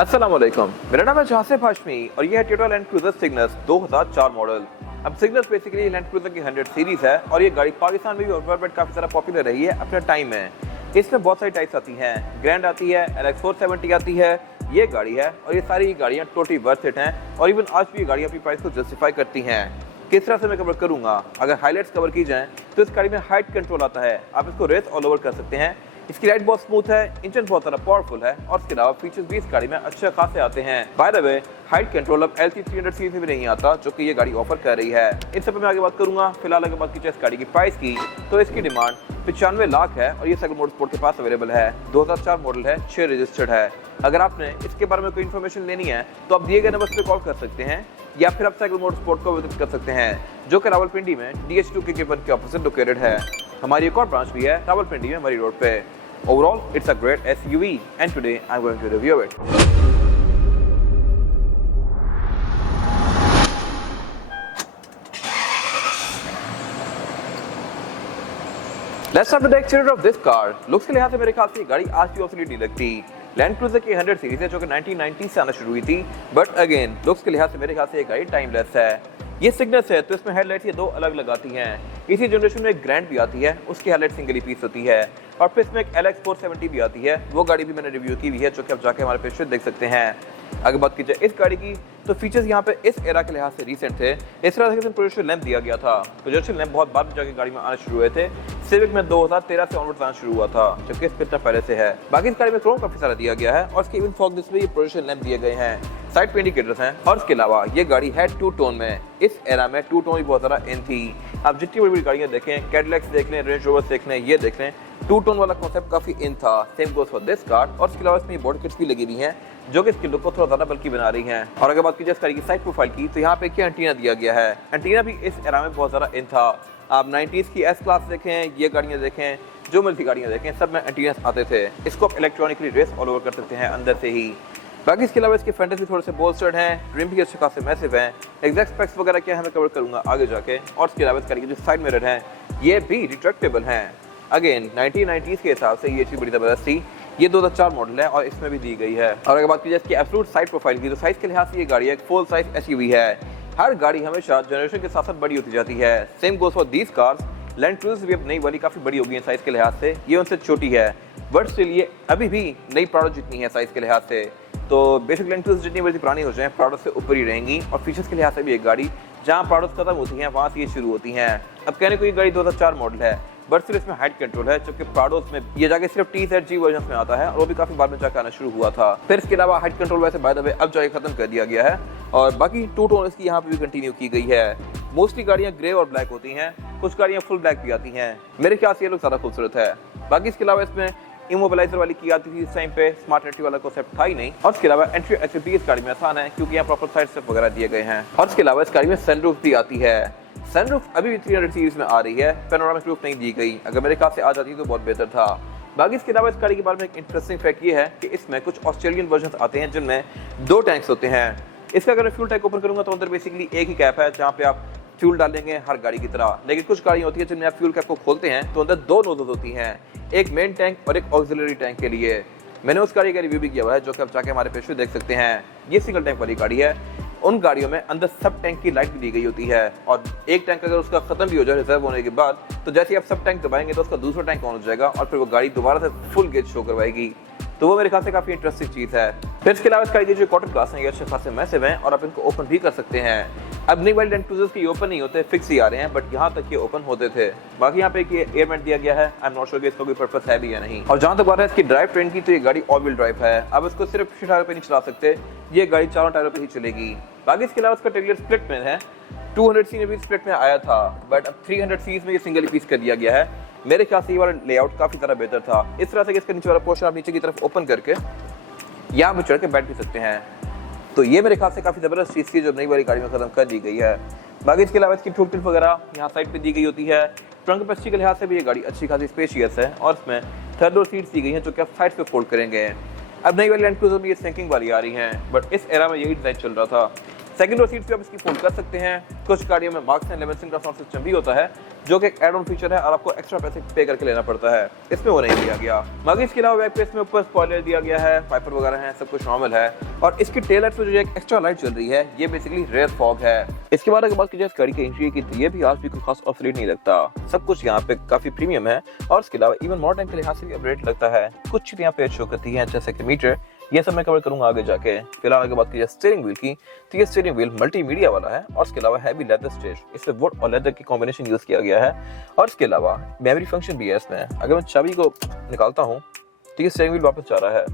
अस्सलाम वालेकुम, मेरा नाम है जासिफ हाशमी और ये है Toyota land cruiser Cygnus 2004 model. अब सिग्नस बेसिकली लैंड क्रूजर की 100 सीरीज है और ये गाड़ी पाकिस्तान में भी और वर्ल्ड में काफी सारा पॉपुलर रही है अपने टाइम में। इसमें बहुत सारी टाइप्स आती हैं, ग्रैंड आती है, LX 470 आती है, ये गाड़ी है और ये सारी गाड़ियाँ टोटली वर्थ इट हैं और इवन आज भी ये गाड़ियाँ अपनी प्राइस को जस्टिफाई करती हैं। किस तरह से मैं कवर करूंगा, अगर हाईलाइट्स कवर की जाएं तो इस गाड़ी में हाइट कंट्रोल आता है, आप इसको रेस ऑल ओवर कर सकते हैं। इसकी राइड बहुत स्मूथ है, इंजन बहुत सारा पावरफुल है और इसके अलावा फीचर्स भी इस गाड़ी में अच्छे खासे आते हैं। By the way, height control अब LC 300 सीरीज में भी नहीं आता जो कि ये गाड़ी ऑफर कर रही है। इन सब पे मैं आगे बात करूंगा। फिलहाल अगर बात की जाए इस गाड़ी की प्राइस की तो इसकी डिमांड 95 लाख है और ये साइकिल मोटरस्पोर्ट के पास अवेलेबल है। 2004 मॉडल है, 6 रजिस्टर्ड है। अगर आपने इसके बारे में कोई इन्फॉर्मेशन लेनी है तो आप दिए गए नंबर पे कॉल कर सकते हैं या फिर आप साइकिल मोटरस्पोर्ट को विजिट कर सकते हैं जो कि रावलपिंडी में DH2 के केबल के ऑपोजिट लोकेटेड है। हमारी एक और ब्रांच भी है रावलपिंडी में मरी रोड पे। Overall, it's a great SUV and today I'm going to review it. Let's start with the exterior of this car. Looks के लिहाज से मेरे ख्याल से गाड़ी आज भी ऑब्सोल्यूट नहीं लगती। लैंड क्रूजर की 100 सीरीज है जो कि 1990 से आना शुरू हुई थी, बट अगेन लुक्स के लिहाज से मेरे ख्याल से ये गाड़ी टाइमलेस है। ये सिग्नस है तो इसमें हेडलाइट्स ये दो अलग लगाती हैं। इसी जनरेशन में एक ग्रैंड भी आती है, उसकी हेडलाइट सिंगल पीस होती है और फिर इसमें एक LX 470 भी आती है। वो गाड़ी भी मैंने रिव्यू की हुई है जो कि आप जाके हमारे पेज पे देख सकते हैं। अगर बात की जाए इस गाड़ी की तो फीचर्स यहाँ पे इस एरा के लिहाज से रीसेंट थे। इस तरह से प्रोजेक्शन लैंप दिया गया था। प्रोजेक्शन लैंप बहुत बाद में जाके गाड़ी में आना शुरू हुए थे। सिविक में 2013 से ऑनवर्ड्स आना शुरू हुआ था जबकि इस इतना पहले से है। बाकी इस गाड़ी में क्रोम काफी सारा दिया गया है और इसके even fog display projection lamp दिए गए हैं, साइड पे इंडिकेटर्स हैं और इसके अलावा ये गाड़ी है 2 टोन में। इस एरा में 2 टोन भी बहुत ज़्यादा इन थी। आप जितनी बड़ी बड़ी गाड़ियाँ देखें, कैडिलैक्स देख लें, रेंज रोवर्स देख लें, ये देख लें, 2 टोन वाला कॉन्सेप्ट काफी इन था। Same goes for this car और इसके अलावा इसमें बॉडी किट्स भी लगी हुई हैं जो कि इसके लुक को थोड़ा ज्यादा बल्कि बना रही हैं। और अगर बात की जाए इस गाड़ी की साइड प्रोफाइल की तो यहाँ पे क्या एंटीना दिया गया है। एंटीना भी इस एरा में बहुत ज्यादा इन था। आप 90s की S क्लास देखें, ये गाड़ियाँ देखें, जो मर्जी गाड़ियाँ देखें, सब में एंटीना आते थे। इसको आप इलेक्ट्रॉनिकली रेस ऑल ओवर कर सकते हैं अंदर से ही। बाकी इसके अलावा इसके फ्रंट भी थोड़े से बोल्स्टर्ड हैं, रिम भी अच्छे खासे मैसिव हैं। एग्जैक्ट स्पेक्स वगैरह क्या है मैं कवर करूंगा आगे जाके। और इसके अलावा इस गाड़ी के जो साइड मिरर हैं ये भी रिट्रैक्टेबल हैं। अगेन 1990s के हिसाब से ये चीज़ बड़ी ज़बरदस्त थी। ये 2004 मॉडल है और इसमें भी दी गई है। और अगर बात की जाए इसकी एब्सोल्यूट साइड प्रोफाइल की तो साइज के लिहाज से ये गाड़ी एक फुल साइज SUV है। हर गाड़ी हमेशा जनरेशन के साथ साथ बड़ी होती जाती है। Same goes for these cars. Land cruiser भी अब नई वाली काफ़ी बड़ी हो गई है साइज़ के लिहाज से, ये उनसे छोटी है बट स्टिल ये अभी भी नई प्राडो जितनी है साइज़ के लिहाज से। तो बेसिक लैंड क्रूजर जितनी बड़ी पुरानी हो जाए प्राडो से ऊपर ही रहेंगी। और फीचर्स के लिहाज से भी एक गाड़ी जहाँ प्राडो खत्म होती हैं वहाँ से ये शुरू होती हैं। अब कहने को ये गाड़ी 2004 मॉडल है बट सिर्फ इसमें हाइट कंट्रोल है जबकि प्राडोस में ये जाके सिर्फ TZG वर्जन में आता है और वो भी काफी बाद में जाकर आना शुरू हुआ था। फिर इसके अलावा हाइट कंट्रोल वैसे बाय द वे अब जाके खत्म कर दिया गया है और बाकी 2 टोन इसकी यहाँ पे भी कंटिन्यू की गई है। मोस्टली गाड़ियाँ ग्रे और ब्लैक होती हैं, कुछ गाड़ियाँ फुल ब्लैक भी आती हैं। मेरे ख्याल से ये लोग ज्यादा खूबसूरत है। बाकी इसके अलावा इसमें इमोबिलाइजर वाली की आती थी इस टाइम पे, स्मार्ट एंट्री वाला कॉन्सेप्ट था ही नहीं। और इसके अलावा एंट्री एक्सेस भी इस गाड़ी में आसान है क्योंकि यहाँ प्रॉपर साइड स्टेप वगैरह दिए गए हैं। और इसके अलावा इस गाड़ी में सनरूफ भी आती है। सनरूफ अभी भी 300 सीरीज में आ रही है, पैनोरामिक रूफ नहीं दी गई। अगर मेरे ख्याल से आ जाती तो बहुत बेहतर था। बाकी इसके अलावा इस गाड़ी के बारे में एक इंटरेस्टिंग फैक्ट ये है कि इसमें कुछ ऑस्ट्रेलियन वर्जन आते हैं जिनमें 2 टैंक्स होते हैं। इसका अगर मैं फ्यूल टैंक ओपन करूंगा तो अंदर बेसिकली एक ही कैप है जहाँ पे आप फ्यूल डालेंगे हर गाड़ी की तरह। लेकिन कुछ गाड़ियाँ होती है जिनमें आप फ्यूल कैप को खोलते हैं तो अंदर 2 नोजल्स होती हैं, एक मेन टैंक और एक ऑक्सिलरी टैंक के लिए। मैंने उस गाड़ी का रिव्यू भी किया हुआ है जो कि आप जाके हमारे पेज पे देख सकते हैं। ये सिंगल टैंक वाली गाड़ी है। उन गाड़ियों में अंदर सब टैंक की लाइट भी दी गई होती है और एक टैंक अगर उसका खत्म भी हो जाए रिजर्व होने के बाद तो जैसे आप सब टैंक दबाएंगे तो उसका दूसरा टैंक ऑन हो जाएगा और फिर वो गाड़ी दोबारा से फुल गेज शो करवाएगी। तो वो मेरे ख्याल से काफी इंटरेस्टिंग चीज है। फिर इसके अलावा इस गाड़ी के जो क्वार्टर ग्लास हैं ये अच्छे खासे मैसिव हैं और आप इनको ओपन भी कर सकते हैं। अब नई वाली लैंड क्रूजर्स के ओपन नहीं होते, फिक्स ही आ रहे हैं बट यहाँ तक ये ओपन होते थे। बाकी यहाँ पे एयर वेंट दिया गया है, आई एम नॉट श्योर कि इसका कोई पर्पस है भी या नहीं। और जहाँ तक बात है इसकी ड्राइव ट्रेन की तो ये गाड़ी ऑल व्हील ड्राइव है। अब इसको सिर्फ 6 टायरों पे नहीं चला सकते, ये गाड़ी 4 टायरों पे ही चलेगी। बाकी इसके अलावा इसका टेरियर स्प्लिट में है, 200C में भी स्प्लिट में आया था बट अब 300C में ये सिंगल पीस कर दिया गया है। मेरे ख्याल से ये वाला लेआउट काफी ज़्यादा बेहतर था। इस तरह से इसका नीचे वाला पोर्शन आप नीचे की तरफ ओपन करके यहाँ पे चढ़ के बैठ भी सकते हैं। तो ये मेरे ख्याल से काफी जबरदस्त चीज़ थी जो नई वाली गाड़ी में खत्म कर दी गई है। बाकी इसके अलावा इसकी टूल टिप वगैरह यहाँ साइड पे दी गई होती है। ट्रंक कैपेसिटी के लिहाज से भी ये गाड़ी अच्छी खासी स्पेशियस है और इसमें 3rd row सीट्स दी गई हैं जो कि आप साइड पे फोल्ड करेंगे। अब नई वाली लैंड क्रूजर में ये सिंकिंग वाली आ रही हैं बट इस एरा में यही डिजाइन चल रहा था। सेकंड रो सीट्स भी आप इसकी फोल्ड कर सकते हैं। कुछ गाड़ियों में मार्क्स एंड लेविसन का साउंड सिस्टम भी होता है जो कि एक एड ऑन फीचर है और आपको एक्स्ट्रा पैसे पे करके लेना पड़ता है, इसमें वो नहीं दिया गया। बाकी इसके अलावा बैक पे इसमें ऊपर स्पॉइलर दिया गया है, वाइपर वगैरह है, सब कुछ नॉर्मल है। और इसकी टेल लाइट पे जो एक एक्स्ट्रा लाइट चल रही है ये बेसिकली रेयर फॉग है। इसके बाद अगर बात की जाए गाड़ी के इंटीरियर की तो ये भी आज भी कोई खास ऑफरेट नहीं लगता, सब कुछ यहाँ पे काफी प्रीमियम है और इसके अलावा इवन मॉडर्न के लिहाज से भी अपग्रेड लगता है। कुछ चीजें यहाँ पे शो करती है जैसे कि मीटर, ये सब मैं कवर करूंगा आगे जाके। फिलहाल अगर बात की जाए स्टीयरिंग व्हील की तो ये स्टीयरिंग व्हील मल्टीमीडिया वाला है और इसके अलावा हैवी लेदर स्टेज, इसमें वुड और लेदर की कॉम्बिनेशन यूज किया गया है और इसके अलावा मेमोरी फंक्शन भी है इसमें। अगर मैं चाबी को निकालता हूँ तो ये स्टीयरिंग व्हील वापस जा रहा है,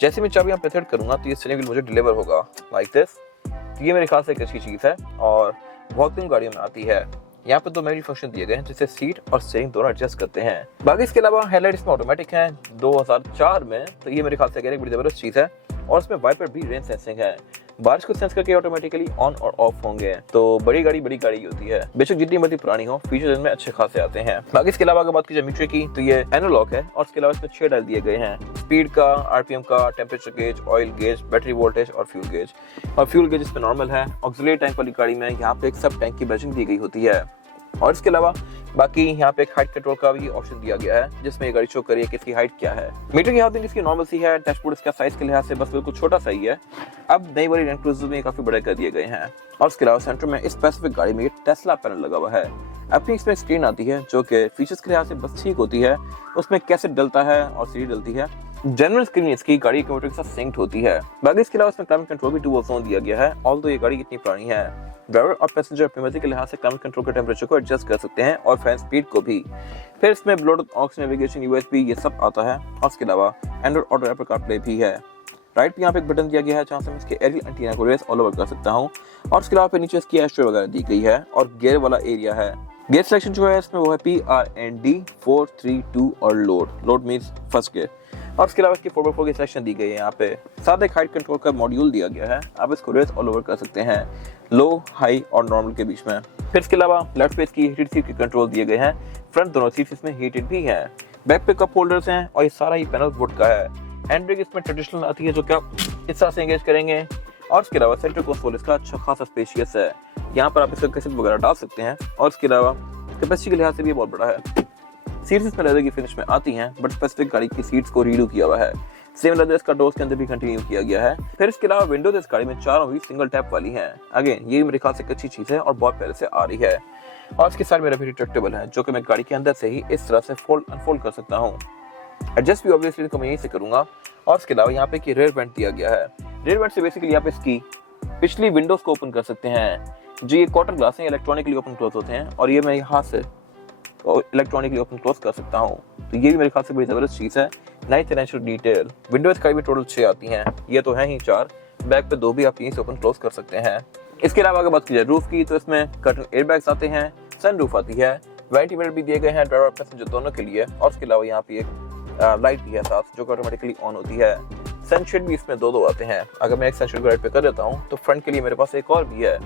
जैसे मैं चाबी यहाँ पे सेट करूंगा तो ये स्टीयरिंग व्हील मुझे डिलीवर होगा लाइक दिस। तो ये मेरे ख्याल से एक अच्छी चीज है और बहुत कम गाड़ियों में आती है। यहाँ पे दो मेमोरी फंक्शन दिए गए हैं जिससे सीट और स्टीयरिंग दोनों एडजस्ट करते हैं। बाकी इसके अलावा हेडलाइट इसमें ऑटोमेटिक है 2004 में, तो ये मेरे ख्याल से एक बड़ी जबरदस्त चीज है और इसमें वाइपर भी रेन सेंसिंग है, बारिश को सेंस करके ऑटोमेटिकली ऑन और ऑफ होंगे। तो बड़ी गाड़ी होती है, बेशक जितनी मर्जी पुरानी हो, फीचर्स इनमें अच्छे खासे आते हैं। बाकी इसके अलावा अगर बात की जाए मीटर की तो ये एनालॉग है और इसके अलावा इसमें 6 डायल दिए गए हैं, स्पीड का, आरपीएम का, temperature gauge, oil gauge, battery voltage और फ्यूल गेज। और फ्यूल गेज इसमें नॉर्मल है। ऑक्सिलरी टैंक वाली गाड़ी में यहाँ पे एक सब टैंक की बैजिंग दी गई होती है और इसके अलावा बाकी यहाँ पे एक हाइट कंट्रोल का भी ऑप्शन दिया गया है जिसमें ये गाड़ी शो करिए कि इसकी हाइट क्या है। मीटर की हाउसिंग इसकी नॉर्मल सी है, डैशबोर्ड इसका साइज के लिहाज से बस बिल्कुल छोटा सा ही है। अब नई वाली लैंड क्रूजर में काफी बड़े कर दिए गए हैं और इसके अलावा सेंटर में इस स्पेसिफिक गाड़ी में टेस्ला पैनल लगा हुआ है। अपनी इसमें स्क्रीन आती है जो कि फीचर्स के लिहाज से बस ठीक होती है, उसमें कैसेट डलता है और सीडी डलती है। जनरल स्क्रीन इसकी गाड़ी कंप्यूटर के साथ सिंक्ड होती है। बाकी इसके अलावा इसमें क्लाइमेट कंट्रोल भी डुअल जोन दिया गया है। ऑल्दो ये गाड़ी इतनी पुरानी है, ड्राइवर और पैसेंजर अपनी मर्जी के लिहाज से क्लाइमेट कंट्रोल के टेम्परेचर को एडजस्ट कर सकते हैं और फैन स्पीड को भी। फिर इसमें ब्लूटूथ, ऑक्स, नेविगेशन, यूएसबी ये सब आता है और इसके अलावा एंड्रॉइड ऑटो एप्पल कारप्ले भी है। राइट पे यहाँ पे एक बटन दिया गया है जहाँ से मैं इसके एरियल एंटीना को रेस ऑल ओवर कर सकता हूँ और इसके अलावा फिर नीचे इसकी एस्ट्रो वगैरह दी गई है और गियर वाला एरिया है। गियर सिलेक्शन जो है इसमें वो है PRND 432 और लोड मीन्स फर्स्ट गियर और इसके अलावा इसकी 4x4 की सिलेक्शन दी गई है। यहाँ पे साथ एक हाइट कंट्रोल का मॉड्यूल दिया गया है, आप इसको रेस ऑल ओवर कर सकते हैं लो, हाई और नॉर्मल के बीच में। फिर इसके अलावा लेफ्ट पे इसकी हीटेड सीट के कंट्रोल दिए गए हैं, फ्रंट दोनों सीट्स इसमें हीटेड भी है। बैक पे कप होल्डर्स हैं और ये सारा ही पैनल वुड का है। हैंड ब्रेक इसमें ट्रेडिशनल आती है जो कि आप इस तरह से एंगेज करेंगे और इसके अलावा सेंटर कंसोल इसका अच्छा खासा स्पेशियस है, यहाँ पर आप इसका कैसेट वगैरह डाल सकते हैं और इसके अलावा कैपेसिटी के लिहाज से भी बहुत बड़ा है। सीट्स इसमें लेदर की फिनिश में आती हैं बट स्पेसिफिक गाड़ी की सीट्स को रीडू किया हुआ है, सेम लेदर इसका डोर्स के अंदर भी कंटिन्यू किया गया है। फिर इसके अलावा विंडोज इस गाड़ी में चारों ही सिंगल टैप वाली हैं। अगेन ये मेरे ख्याल से एक अच्छी चीज है और बहुत पहले से आ रही है और इसके साथ मेरा भी रिट्रैक्टेबल है जो कि मैं गाड़ी के अंदर से ही इस तरह से फोल्ड अनफोल्ड कर सकता हूँ। एडजस्ट भी ऑब्वियसली मैं यहीं से करूंगा और इसके अलावा यहाँ पे की रेयर वेंट दिया गया है। रेयर वेंट से बेसिकली आप इसकी पिछली विंडोज को ओपन कर सकते हैं, जो ये क्वार्टर ग्लास है, इलेक्ट्रॉनिकली ओपन क्लोज होते हैं और ये मैं यहाँ से इलेक्ट्रॉनिकली ओपन क्लोज कर सकता हूँ। तो ये भी मेरे ख्याल से बड़ी जबरदस्त चीज है। Nice financial detail. विंडोज का भी टोटल 6 आती हैं, ये तो है ही 4, बैक पे 2 भी आप यहीं से ओपन क्लोज कर सकते हैं। इसके अलावा अगर बात की जाए रूफ की तो इसमें कर्टन एयरबैग्स आते हैं, सन रूफ आती है, वैनिटी मिरर भी दिए गए हैं ड्राइवर और पैसेंजर दोनों के लिए और उसके अलावा यहाँ पे एक लाइट भी है साथ जो कि ऑटोमेटिकली ऑन होती है। सनशेड भी इसमें 2 आते हैं। अगर मैं एक सनशेड को राइट पे कर देता हूँ तो फ्रंट के लिए मेरे पास एक और भी है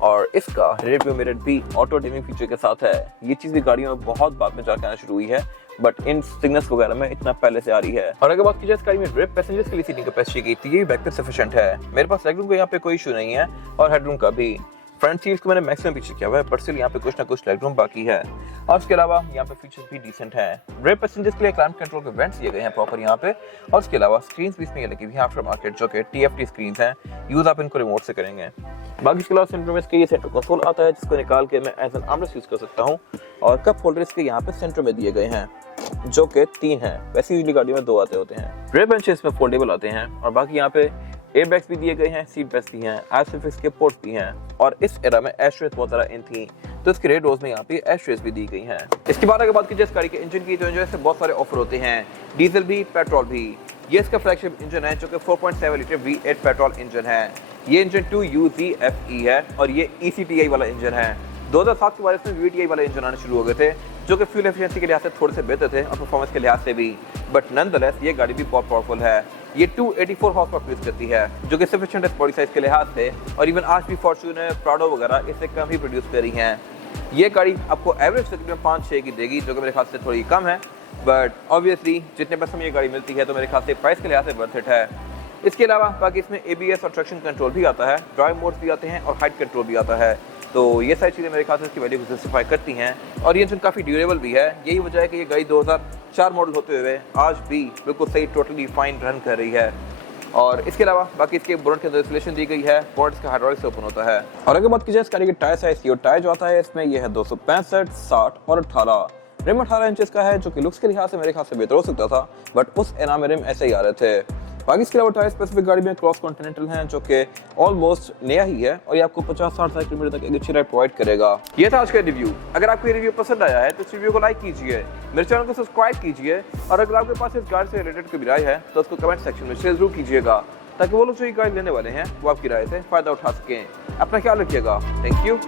और इसका रियर व्यू मिरर भी ऑटो डिमिंग फीचर के साथ है। ये चीज भी गाड़ियों में बहुत बाद में जाके आना शुरू हुई है बट इन सिग्नल्स वगैरह में इतना पहले से आ रही है। और अगर बात की जाए इस गाड़ी में रियर पैसेंजर्स के लिए सीटिंग कैपेसिटी की तो ये बैक पे सफिशिएंट है। मेरे पास लेगरूम का यहाँ पे कोई इशू नहीं है और हेडरूम का भी। फ्रंट सीट्स को मैंने मैक्सिमम पीछे किया हुआ है बट स्टिल यहाँ पे कुछ ना कुछ लेगरूम बाकी है और इसके अलावा यहाँ पे फीचर्स भी डिसेंट हैं। रेयर पैसेंजर्स के लिए क्लाइमेट कंट्रोल के वेंट्स दिए गए हैं प्रॉपर यहाँ पे और उसके अलावा स्क्रीन्स भी इसमें लगी हुई है आफ्टर मार्केट जो कि TFT स्क्रीन्स हैं, यूज आप इनको रिमोट से करेंगे। बाकी इसके अलावा सेंटर में इसके ये सेंटर कंसोल आता है जिसको निकाल के मैं एज एन आर्मरेस्ट यूज कर सकता हूँ और कप होल्डर इसके यहाँ पे सेंटर में दिए गए हैं जो कि 3 हैं, वैसे यूजुअली गाड़ी में 2 आते होते हैं। रेयर बेंचेस इसमें फोल्डेबल आते हैं और बाकी यहाँ पे एयरबैग्स भी दिए गए हैं, सीट बेल्ट भी हैं, आइसोफिक्स के पोर्ट्स भी हैं और इस एरा में एशट्रेस बहुत ज़्यादा इन थी तो इसके रेड रोज में यहाँ पे एशट्रेस भी दी गई हैं। इसके बाद अगर बात की जाए इस गाड़ी के इंजन की तो इंजन से बहुत सारे ऑफर होते हैं, डीजल भी, पेट्रोल भी। ये इसका फ्लैगशिप इंजन है जो कि 4.7 लीटर V8 पेट्रोल इंजन है। ये इंजन 2UZFE है और ये ECTI वाला इंजन है। 2007 के बाद इसमें VTI वाले इंजन आने शुरू हो गए थे जो कि फ्यूल एफिशिएंसी के लिहाज से थोड़े से बेहतर थे और परफॉर्मेंस के लिहाज से भी, बट नॉनदलेस ये गाड़ी भी बहुत पावरफुल है। ये 284 हॉर्स पावर प्रोड्यूस करती है जो कि सफिशिएंट है बॉडी साइज के लिहाज से और इवन आज भी फॉर्च्यूनर, प्राडो वगैरह इससे कम ही प्रोड्यूस कर रही हैं। ये गाड़ी आपको एवरेज तकरीबन 5-6 की देगी जो कि मेरे ख्याल से थोड़ी कम है बट ऑब्वियसली जितने पैसे में ये गाड़ी मिलती है तो मेरे ख्याल से प्राइस के लिहाज से वर्थ इट है। इसके अलावा बाकी इसमें ABS और ट्रैक्शन कंट्रोल भी आता है, ड्राइव मोड्स भी आते हैं और हाइट कंट्रोल भी आता है। तो ये सारी चीज़ें मेरे ख्याल से इसकी वैल्यू को जस्टिफाई करती हैं और ये इंजन काफ़ी ड्यूरेबल भी है। यही वजह है कि ये गाड़ी 2004 मॉडल होते हुए आज भी बिल्कुल सही टोटली फाइन रन कर रही है। और इसके अलावा बाकी इसके बोनट के अंदर इंसुलेशन दी गई है, बोनट इसका हाइड्रोलिक से ओपन होता है। और अगर बात की जाए इस गाड़ी के टायर साइज की, और टायर जो आता है इसमें ये है 265, 60 और 18। रिम 18 इंचेस का है जो कि लुक्स के लिहाज से मेरे ख्याल से बेहतर हो सकता था, बट उस एना में रिम ऐसे ही आ रहे थे। बाकी इसके अलावा टायर स्पेसिफिक गाड़ी में क्रॉस कॉन्टिनेंटल हैं जो कि ऑलमोस्ट नया ही है और ये आपको 50-60 किलोमीटर तक एक अच्छी राइड प्रोवाइड करेगा। ये था आज का रिव्यू। अगर आपको ये रिव्यू पसंद आया है तो इस रिव्यू को लाइक कीजिए, मेरे चैनल को सब्सक्राइब कीजिए और अगर आपके पास इस गाड़ी से रिलेटेड कोई राय है तो उसको कमेंट सेक्शन में शेयर जरूर कीजिएगा ताकि वो लोग जो ये गाड़ी लेने वाले हैं वो आपकी राय से फायदा उठा सकें। अपना ख्याल रखिएगा। Thank you.